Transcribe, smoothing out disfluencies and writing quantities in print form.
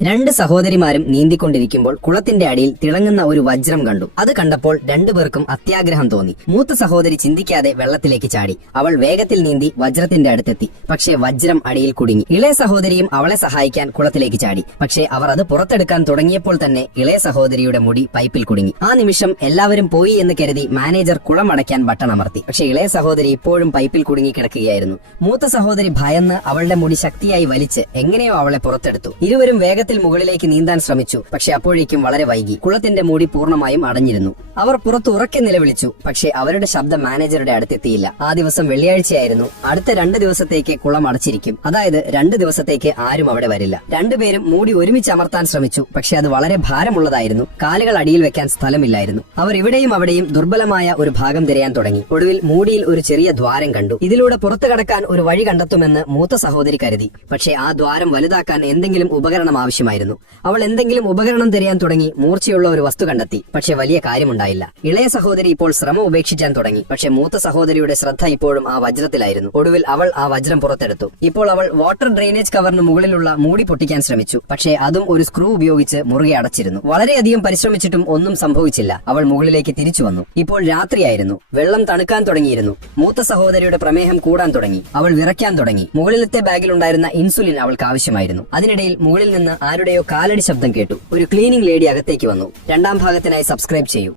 രണ്ട് സഹോദരിമാരും നീന്തിക്കൊണ്ടിരിക്കുമ്പോൾ കുളത്തിന്റെ അടിയിൽ തിളങ്ങുന്ന ഒരു വജ്രം കണ്ടു. അത് കണ്ടപ്പോൾ രണ്ടുപേർക്കും അത്യാഗ്രഹം തോന്നി. മൂത്ത സഹോദരി ചിന്തിക്കാതെ വെള്ളത്തിലേക്ക് ചാടി. അവൾ വേഗത്തിൽ നീന്തി വജ്രത്തിന്റെ അടുത്തെത്തി. പക്ഷേ വജ്രം അടിയിൽ കുടുങ്ങി. ഇളയ സഹോദരിയും അവളെ സഹായിക്കാൻ കുളത്തിലേക്ക് ചാടി. പക്ഷേ അവർ അത് പുറത്തെടുക്കാൻ തുടങ്ങിയപ്പോൾ തന്നെ ഇളയ സഹോദരിയുടെ മുടി പൈപ്പിൽ കുടുങ്ങി. ആ നിമിഷം എല്ലാവരും പോയി എന്ന് കരുതി മാനേജർ കുളം അടയ്ക്കാൻ ബട്ടൺ അമർത്തി. പക്ഷേ ഇളയ സഹോദരി ഇപ്പോഴും പൈപ്പിൽ കുടുങ്ങി കിടക്കുകയായിരുന്നു. മൂത്ത സഹോദരി ഭയന്ന് അവളുടെ മുടി ശക്തിയായി വലിച്ച് എങ്ങനെയോ അവളെ പുറത്തെടുത്തു. ഇരുവരും വേഗത്തിൽ മുകളിലേക്ക് നീന്താൻ ശ്രമിച്ചു. പക്ഷെ അപ്പോഴേക്കും വളരെ വൈകി. കുളത്തിന്റെ മൂടി പൂർണ്ണമായും അടഞ്ഞിരുന്നു. അവർ പുറത്ത് ഉറക്കെ നിലവിളിച്ചു. പക്ഷേ അവരുടെ ശബ്ദം മാനേജറുടെ അടുത്തെത്തിയില്ല. ആ ദിവസം വെള്ളിയാഴ്ചയായിരുന്നു. അടുത്ത 2 ദിവസത്തേക്ക് കുളം അടച്ചിരിക്കും. അതായത് 2 ദിവസത്തേക്ക് ആരും അവിടെ വരില്ല. രണ്ടുപേരും മൂടി ഒരുമിച്ച് അമർത്താൻ ശ്രമിച്ചു. പക്ഷെ അത് വളരെ ഭാരമുള്ളതായിരുന്നു. കാലുകൾ അടിയിൽ വെക്കാൻ സ്ഥലമില്ലായിരുന്നു. അവർ ഇവിടെയും അവിടെയും ദുർബലമായ ഒരു ഭാഗം തിരയാൻ തുടങ്ങി. ഒടുവിൽ മൂടിയിൽ ഒരു ചെറിയ ദ്വാരം കണ്ടു. ഇതിലൂടെ പുറത്തു കടക്കാൻ ഒരു വഴി കണ്ടെത്തുമെന്ന് മൂത്ത സഹോദരി കരുതി. പക്ഷേ ആ ദ്വാരം വലുതാക്കാൻ എന്തെങ്കിലും ഉപകരണം ആവശ്യമായിരുന്നു. അവൾ എന്തെങ്കിലും ഉപകരണം തിരയാൻ തുടങ്ങി. മൂർച്ചയുള്ള ഒരു വസ്തു കണ്ടെത്തി. പക്ഷെ വലിയ കാര്യമുണ്ടായില്ല. ഇളയ സഹോദരി ഇപ്പോൾ ശ്രമം ഉപേക്ഷിക്കാൻ തുടങ്ങി. പക്ഷെ മൂത്ത സഹോദരിയുടെ ശ്രദ്ധ ഇപ്പോഴും ആ വജ്രത്തിലായിരുന്നു. ഒടുവിൽ അവൾ ആ വജ്രം പുറത്തെടുത്തു. ഇപ്പോൾ അവൾ വാട്ടർ ഡ്രെയിനേജ് കവറിന് മുകളിലുള്ള മൂടി പൊട്ടിക്കാൻ ശ്രമിച്ചു. പക്ഷേ അതും ഒരു സ്ക്രൂ ഉപയോഗിച്ച് മുറുകെ അടച്ചിരുന്നു. വളരെയധികം പരിശ്രമിച്ചിട്ടും ഒന്നും സംഭവിച്ചില്ല. അവൾ മുകളിലേക്ക് തിരിച്ചു വന്നു. ഇപ്പോൾ രാത്രിയായിരുന്നു. വെള്ളം തണുക്കാൻ തുടങ്ങിയിരുന്നു. മൂത്ത സഹോദരിയുടെ പ്രമേഹം കൂടാൻ തുടങ്ങി. അവൾ വിറയ്ക്കാൻ തുടങ്ങി. മുകളിലത്തെ ബാഗിലുണ്ടായിരുന്ന ഇൻസുലിൻ അവൾക്ക് ആവശ്യമായിരുന്നു. അതിനിടയിൽ മുകളിൽ നിന്ന് ആരുടെയോ കാലടി ശബ്ദം കേട്ടു. ഒരു ക്ലീനിംഗ് ലേഡി അകത്തേക്ക് വന്നു. 2ാം ഭാഗത്തിനായി സബ്സ്ക്രൈബ് ചെയ്യൂ.